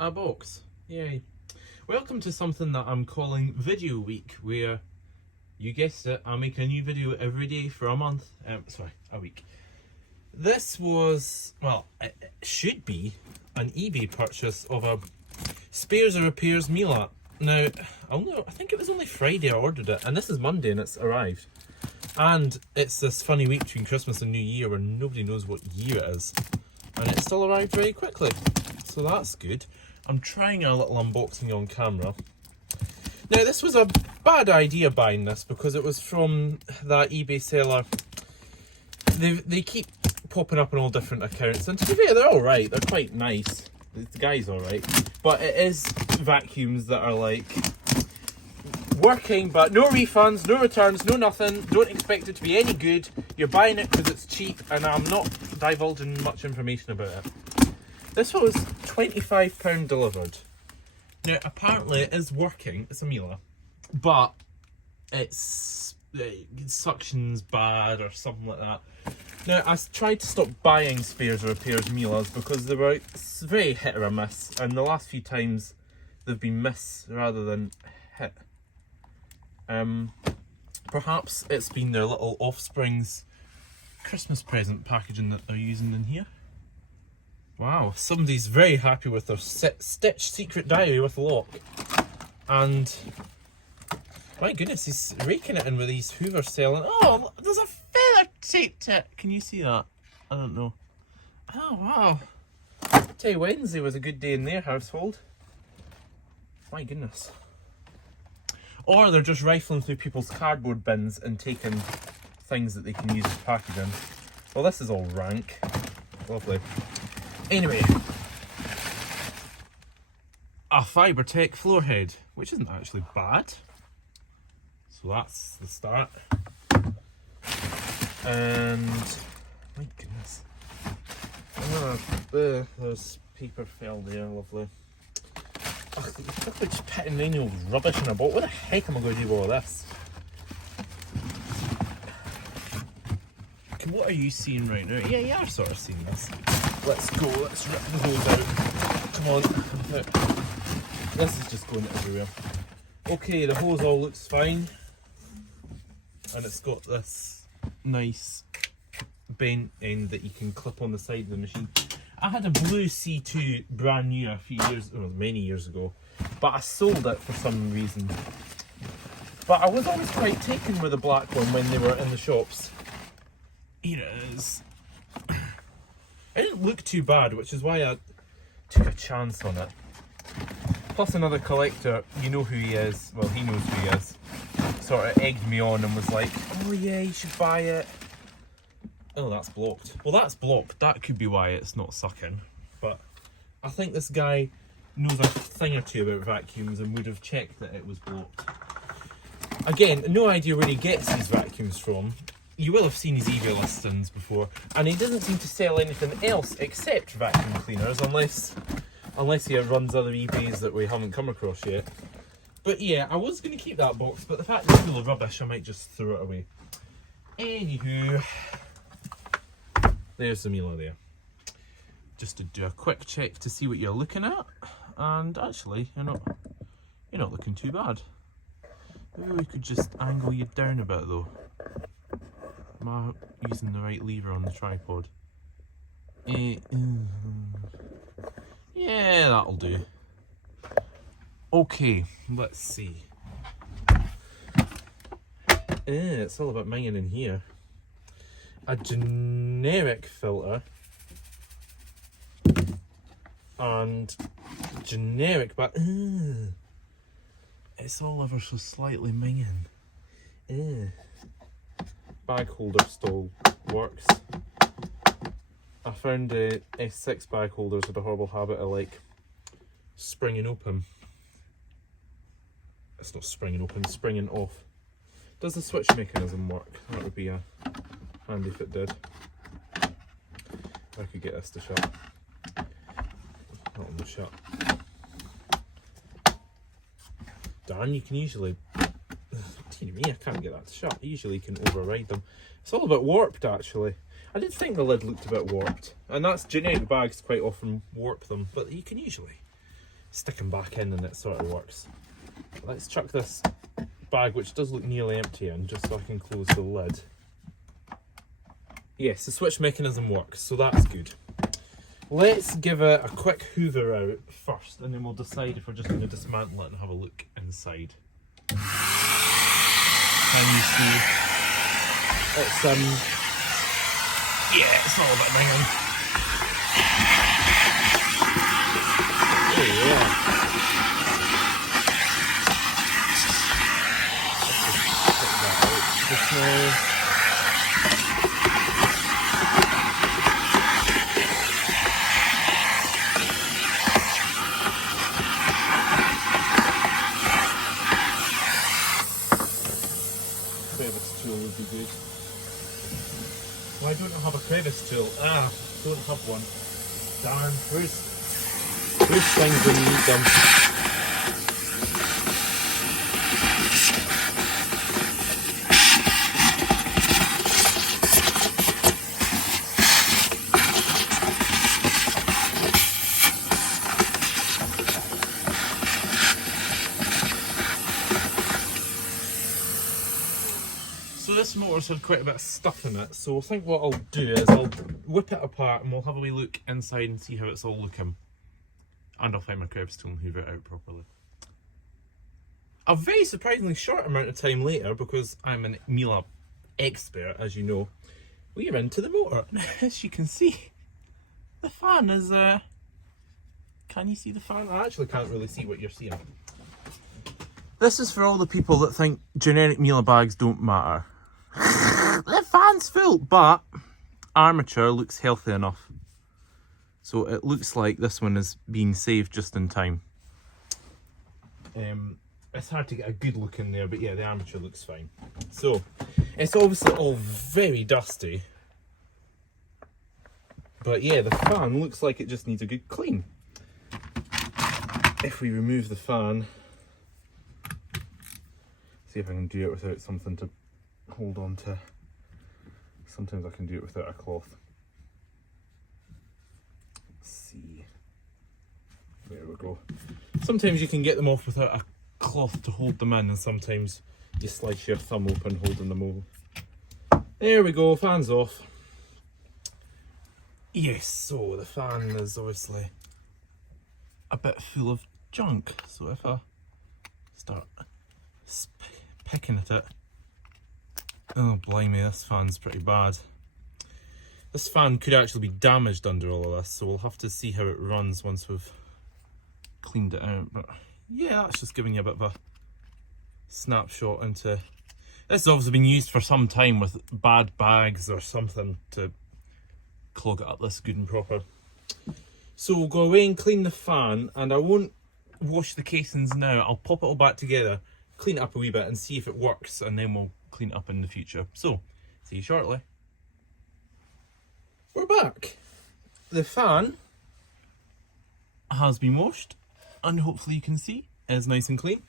a box. Yay. Welcome to something that I'm calling Video Week, where, you guessed it, I make a new video every day for a month. A week. This was, well, it should be an eBay purchase of a spares and repairs Miele. Now, I think it was only Friday I ordered it, and this is Monday and it's arrived. And it's this funny week between Christmas and New Year where nobody knows what year it is. And it still arrived very quickly. So that's good. I'm trying a little unboxing on camera. Now, this was a bad idea buying this because it was from that eBay seller. They keep popping up on all different accounts. And to be fair, they're alright. They're quite nice. The guy's alright. But it is vacuums that are like working, but no refunds, no returns, no nothing. Don't expect it to be any good. You're buying it because it's cheap, and I'm not divulging much information about it. This one was £25 delivered. Now, apparently it is working. It's a Miele, but it suction's bad or something like that. Now, I tried to stop buying spares or repairs Miele's because they were very hit or miss, and the last few times they've been miss rather than hit. Perhaps it's been their little offspring's Christmas present packaging that they're using in here. Wow, somebody's very happy with their Stitch secret diary with lock. And my goodness, he's raking it in with these Hoover selling. Oh, there's a feather taped to it. Can you see that? I don't know. Oh, wow. Tell you, Wednesday was a good day in their household. My goodness. Or they're just rifling through people's cardboard bins and taking things that they can use as packaging. Well, this is all rank. Lovely. Anyway. A Fibertech floor head, which isn't actually bad. So that's the start. And my goodness. There's paper fell there, lovely. Ugh, look at just putting any old rubbish in a bottle. What the heck am I going to do with all this? Okay, what are you seeing right now? Yeah, you are sort of seeing this. Let's go, let's rip the hose out. Come on. This is just going everywhere. Okay, the hose all looks fine. And it's got this nice bent end that you can clip on the side of the machine. I had a blue C2 brand new a few years, well, many years ago, but I sold it for some reason. But I was always quite taken with the black one when they were in the shops. Here it is. It didn't look too bad, which is why I took a chance on it. Plus another collector, you know who he is, well, he knows who he is, sort of egged me on and was like, oh yeah, you should buy it. Oh, that's blocked. Well, that's blocked. That could be why it's not sucking. But I think this guy knows a thing or two about vacuums and would have checked that it was blocked. Again, no idea where he gets these vacuums from. You will have seen his eBay listings before. And he doesn't seem to sell anything else except vacuum cleaners, unless he runs other eBays that we haven't come across yet. But yeah, I was going to keep that box, but the fact it's full of rubbish, I might just throw it away. Anywho, there's the Miele there. Just to do a quick check to see what you're looking at. And actually, you're not looking too bad. Maybe we could just angle you down a bit though. Am I using the right lever on the tripod? Yeah, that'll do. Okay, let's see. It's all about minging in here. A generic filter and generic, but it's all ever so slightly minging. Bag holder still works. I found the S6 bag holders had a horrible habit of like springing open. It's not springing open, springing off. Does the switch mechanism work? That would be handy if it did. I could get this to shut. Not on the shut. Darn, you can usually... Dear me, I can't get that to shut. I usually can override them. It's all a bit warped actually. I did think the lid looked a bit warped. And that's generic bags quite often warp them, but you can usually stick them back in and it sort of works. Let's chuck this bag, which does look nearly empty, in just so I can close the lid. Yes, the switch mechanism works, so that's good. Let's give it a quick hoover out first, and then we'll decide if we're just going to dismantle it and have a look inside. Can you see? It's yeah, it's all a bit ringing. Oh yeah. Let's just take that out just now. Crevice tool would be good. Why don't I have a crevice tool? Ah, don't have one. Darn, where's things when you need them? So this motor's had quite a bit of stuff in it, so I think what I'll do is I'll whip it apart and we'll have a wee look inside and see how it's all looking. And I'll find my crevice tool and hoover it out properly. A very surprisingly short amount of time later, because I'm an Miele expert, as you know, we are into the motor. As you can see, the fan is, can you see the fan? I actually can't really see what you're seeing. This is for all the people that think generic Miele bags don't matter. The fan's full, but armature looks healthy enough. So it looks like this one is being saved just in time. It's hard to get a good look in there, but yeah, the armature looks fine. So, it's obviously all very dusty. But yeah, the fan looks like it just needs a good clean. If we remove the fan, see if I can do it without something to hold on to. Sometimes I can do it without a cloth. Let's see. There we go. Sometimes you can get them off without a cloth to hold them in, and sometimes you slice your thumb open holding them over. There we go, fan's off. Yes, so the fan is obviously a bit full of junk. So if I start picking at it, oh blimey, this fan's pretty bad. This fan could actually be damaged under all of this, so we'll have to see how it runs once we've cleaned it out. But yeah, that's just giving you a bit of a snapshot into... This has obviously been used for some time with bad bags or something to clog it up this good and proper. So we'll go away and clean the fan, and I won't wash the casings now. I'll pop it all back together, clean it up a wee bit and see if it works, and then we'll clean it up in the future. So, see you shortly. We're back. The fan has been washed, and hopefully you can see it's nice and clean.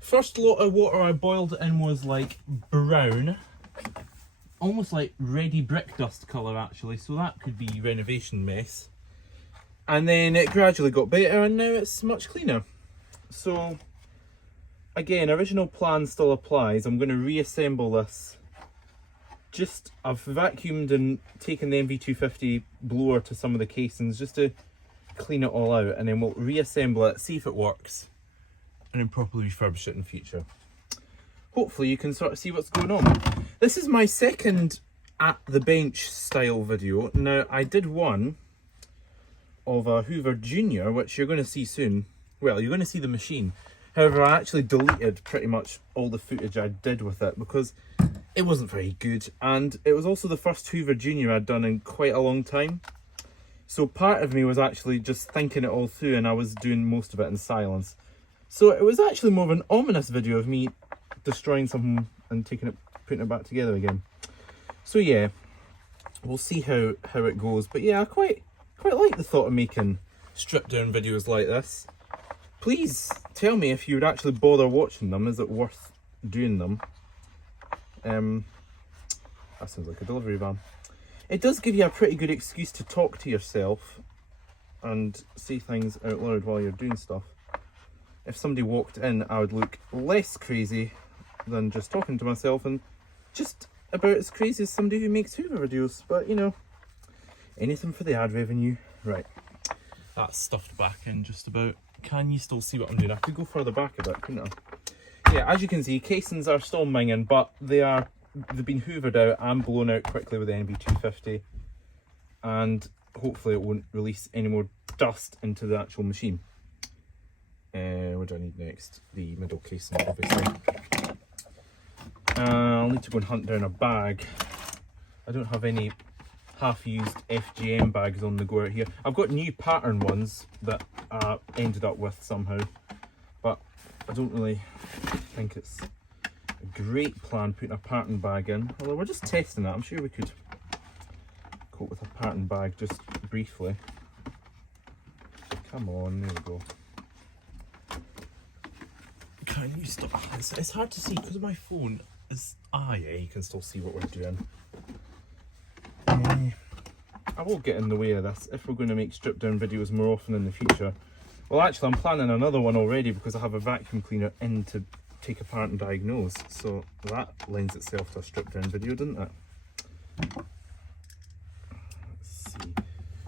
First lot of water I boiled it in was like brown, almost like ready brick dust colour actually, so that could be renovation mess. And then it gradually got better, and now it's much cleaner. So again, original plan still applies. I'm going to reassemble this. I've vacuumed and taken the MV250 blower to some of the casings just to clean it all out, and then we'll reassemble it, see if it works, and then properly refurbish it in the future. Hopefully you can sort of see what's going on. This is my second at the bench style video. Now I did one of a Hoover Junior, which you're going to see soon. Well, you're going to see the machine. However, I actually deleted pretty much all the footage I did with it because it wasn't very good, and it was also the first Hoover Junior I'd done in quite a long time. So part of me was actually just thinking it all through, and I was doing most of it in silence. So it was actually more of an ominous video of me destroying something and putting it back together again. So yeah, we'll see how it goes. But yeah, I quite like the thought of making stripped down videos like this. Please tell me if you would actually bother watching them. Is it worth doing them? That sounds like a delivery van. It does give you a pretty good excuse to talk to yourself and say things out loud while you're doing stuff. If somebody walked in, I would look less crazy than just talking to myself, and just about as crazy as somebody who makes Hoover videos. But you know, anything for the ad revenue. Right, that's stuffed back in just about. Can you still see what I'm doing? I could go further back a bit, couldn't I? Yeah, as you can see, casings are still minging, but they've been hoovered out and blown out quickly with the NB250, and hopefully it won't release any more dust into the actual machine. What do I need next? The middle casing, obviously. I'll need to go and hunt down a bag. I don't have any half-used FGM bags on the go out here. I've got new pattern ones that I ended up with somehow, but I don't really think it's a great plan putting a pattern bag in. Although we're just testing that. I'm sure we could cope with a pattern bag just briefly. Come on, there we go. Can you stop? It's hard to see because my phone is. Ah, yeah, you can still see what we're doing. I will get in the way of this if we're going to make strip down videos more often in the future. Well, actually, I'm planning another one already because I have a vacuum cleaner in to take apart and diagnose. So that lends itself to a strip down video, doesn't it? Let's see.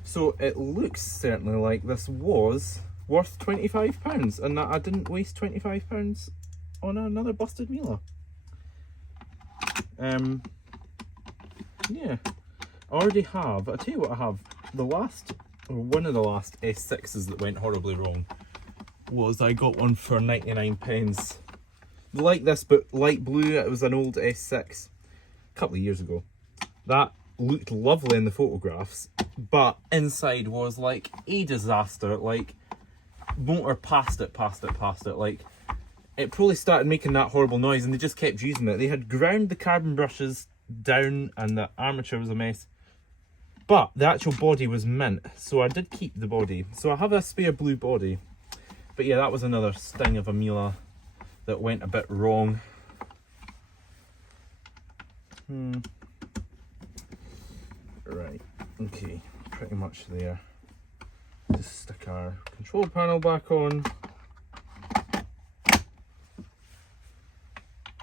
So it looks certainly like this was worth £25 and that I didn't waste £25 on another busted Miele. Yeah, I already have, I'll tell you what I have, one of the last S6s that went horribly wrong was I got one for 99p. Like this but light blue. It was an old S6 a couple of years ago. That looked lovely in the photographs, but inside was like a disaster. Like, motor passed it, like it probably started making that horrible noise and they just kept using it. They had ground the carbon brushes down and the armature was a mess, but the actual body was mint, so I did keep the body. So I have a spare blue body, but yeah, that was another sting of a Miele that went a bit wrong. Right, okay, pretty much there. Just stick our control panel back on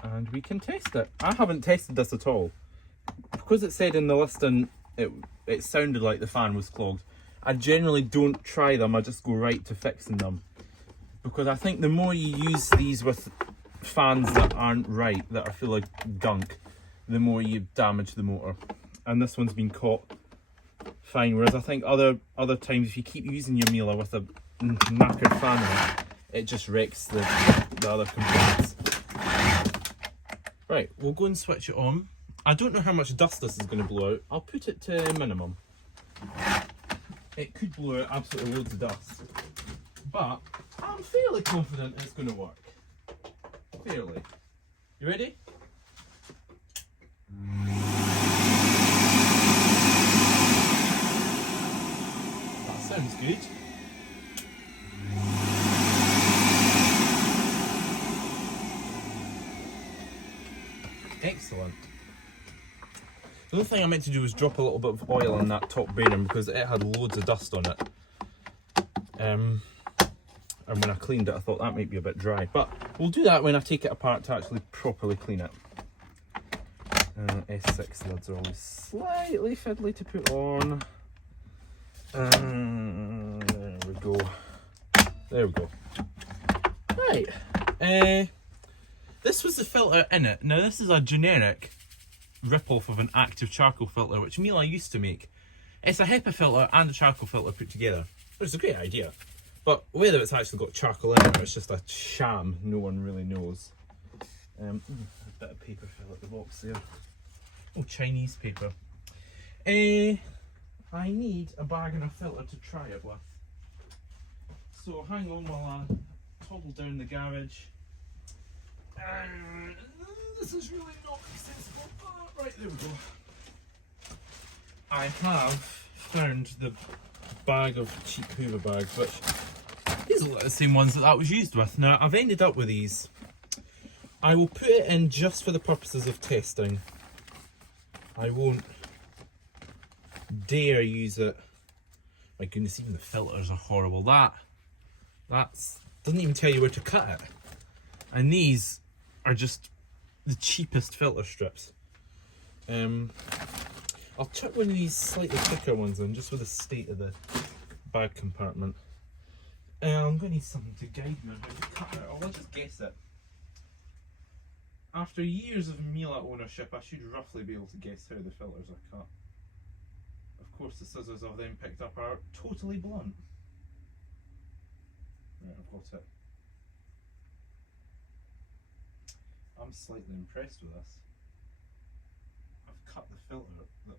and we can test it. I haven't tested this at all because it said in the listing it sounded like the fan was clogged. I generally don't try them, I just go right to fixing them, because I think the more you use these with fans that aren't right, that are full of gunk, the more you damage the motor. And this one's been caught fine, whereas I think other times if you keep using your Miele with a knackered fan in it just wrecks the other components. Right, we'll go and switch it on. I don't know how much dust this is going to blow out. I'll put it to minimum. It could blow out absolutely loads of dust, but I'm fairly confident it's going to work. Fairly. You ready? Sounds good. Excellent. The other thing I meant to do was drop a little bit of oil on that top bearing because it had loads of dust on it. And when I cleaned it I thought that might be a bit dry, but we'll do that when I take it apart to actually properly clean it. S6 lids are always slightly fiddly to put on. There we go. There we go. Right. This was the filter in it. Now this is a generic rip-off of an active charcoal filter, which Miele used to make. It's a HEPA filter and a charcoal filter put together, which is a great idea. But whether it's actually got charcoal in it or it's just a sham, no one really knows. A bit of paper fell at the box there. Oh, Chinese paper. I need a bag and a filter to try it with. So hang on while I toggle down the garage. This is really not accessible. Right, there we go. I have found the bag of cheap Hoover bags, which these are the same ones that was used with. Now I've ended up with these. I will put it in just for the purposes of testing. I won't dare use it. My goodness, even the filters are horrible. That's doesn't even tell you where to cut it. And these are just the cheapest filter strips. I'll chuck one of these slightly thicker ones in, just with the state of the bag compartment. I'm going to need something to guide me on how to cut it, or I'll just guess it. After years of Miele ownership, I should roughly be able to guess how the filters are cut. Of course, the scissors I've then picked up are totally blunt. Right, I've got it. I'm slightly impressed with this. I've cut the filter that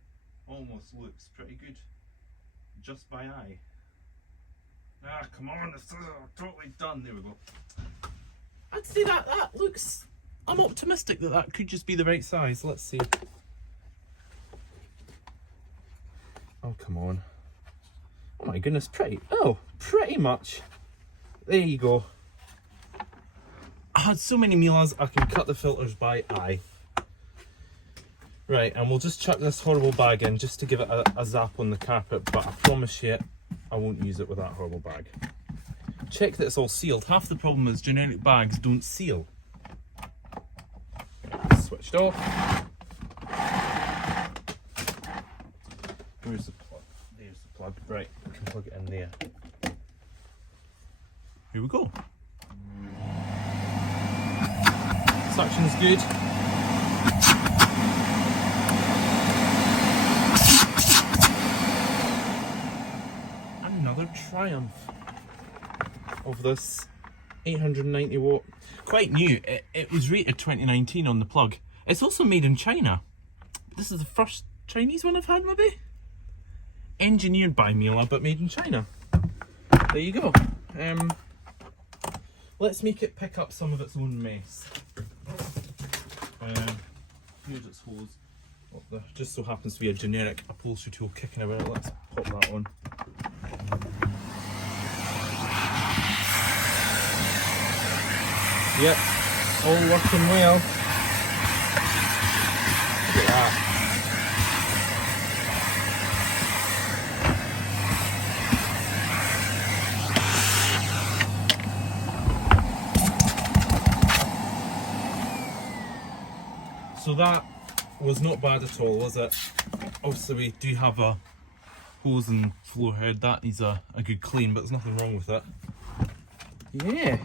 almost looks pretty good, just by eye. Ah, come on, the scissors are totally done. There we go. I'd say that looks... I'm optimistic that could just be the right size. Let's see. Oh, come on. Oh my goodness, pretty much. There you go. I had so many Mieles, I can cut the filters by eye. Right, and we'll just chuck this horrible bag in just to give it a zap on the carpet, but I promise you, I won't use it with that horrible bag. Check that it's all sealed. Half the problem is generic bags don't seal. Right, switched off. Where's the plug? There's the plug. Right, we can plug it in there. Here we go. Suction's good. Another triumph of this 890 watt. Quite new. It was rated 2019 on the plug. It's also made in China. This is the first Chinese one I've had, maybe? Engineered by Miele, but made in China. There you go. Let's make it pick up some of its own mess. Here's its hose. Oh, there just so happens to be a generic upholstery tool kicking about. Let's pop that on. Yep, all working well. Look at that. So that was not bad at all, was it? Obviously we do have a hose and floor head, that needs a good clean, but there's nothing wrong with it. Yeah,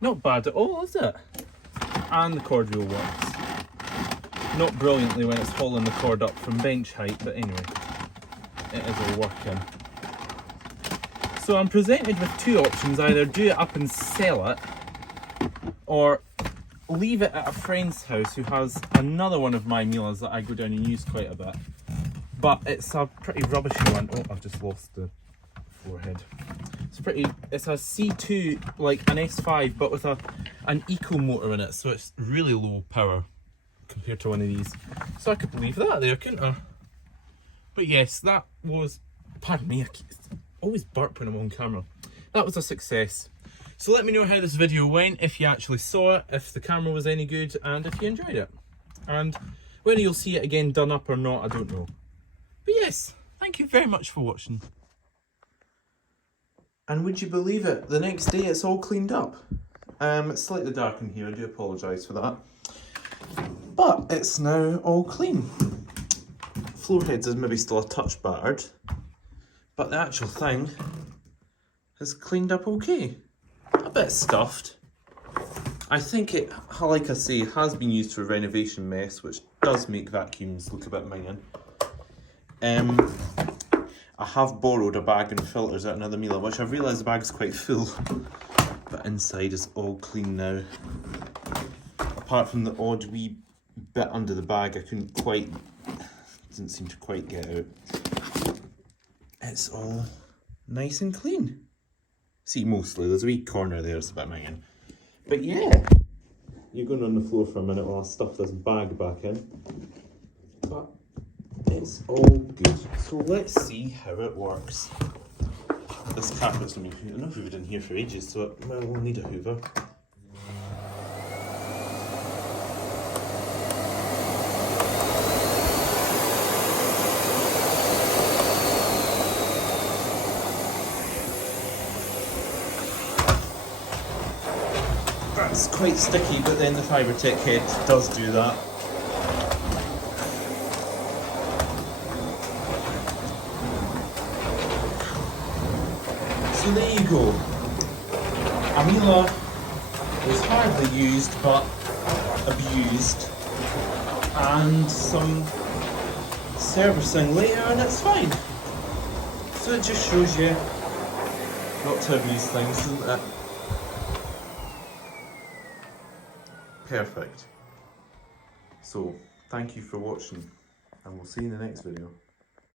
not bad at all, is it? And the cord reel works. Not brilliantly when it's hauling the cord up from bench height, but anyway, it is all working. So I'm presented with two options, either do it up and sell it, or leave it at a friend's house who has another one of my Mieles that I go down and use quite a bit. But it's a pretty rubbishy one. Oh, I've just lost the forehead. It's a C2, like an S5, but with an eco motor in it, so it's really low power compared to one of these. So I could leave that there, couldn't I? But yes, that was, pardon me, I always burp when I'm on camera. That was a success. So let me know how this video went, if you actually saw it, if the camera was any good, and if you enjoyed it. And whether you'll see it again done up or not, I don't know. But yes, thank you very much for watching. And would you believe it, the next day it's all cleaned up. It's slightly dark in here, I do apologise for that. But it's now all clean. Floor heads is maybe still a touch battered, but the actual thing is cleaned up okay. A bit stuffed. I think it, like I say, has been used for a renovation mess, which does make vacuums look a bit minging. I have borrowed a bag and filters at another Miele, which I've realised the bag's quite full, but inside is all clean now. Apart from the odd wee bit under the bag, I didn't seem to quite get out. It's all nice and clean. See, mostly, there's a wee corner there, it's a bit minging. But yeah, you're going on the floor for a minute while I stuff this bag back in. But it's all good. So let's see how it works. This carpet's going to be, I've not hoovered in here for ages, so it will need a hoover. That's quite sticky, but then the Fibertech head does do that. So there you go. A Miele is hardly used but abused, and some servicing later and it's fine. So it just shows you not to abuse things, isn't it? Perfect. So thank you for watching, and we'll see you in the next video.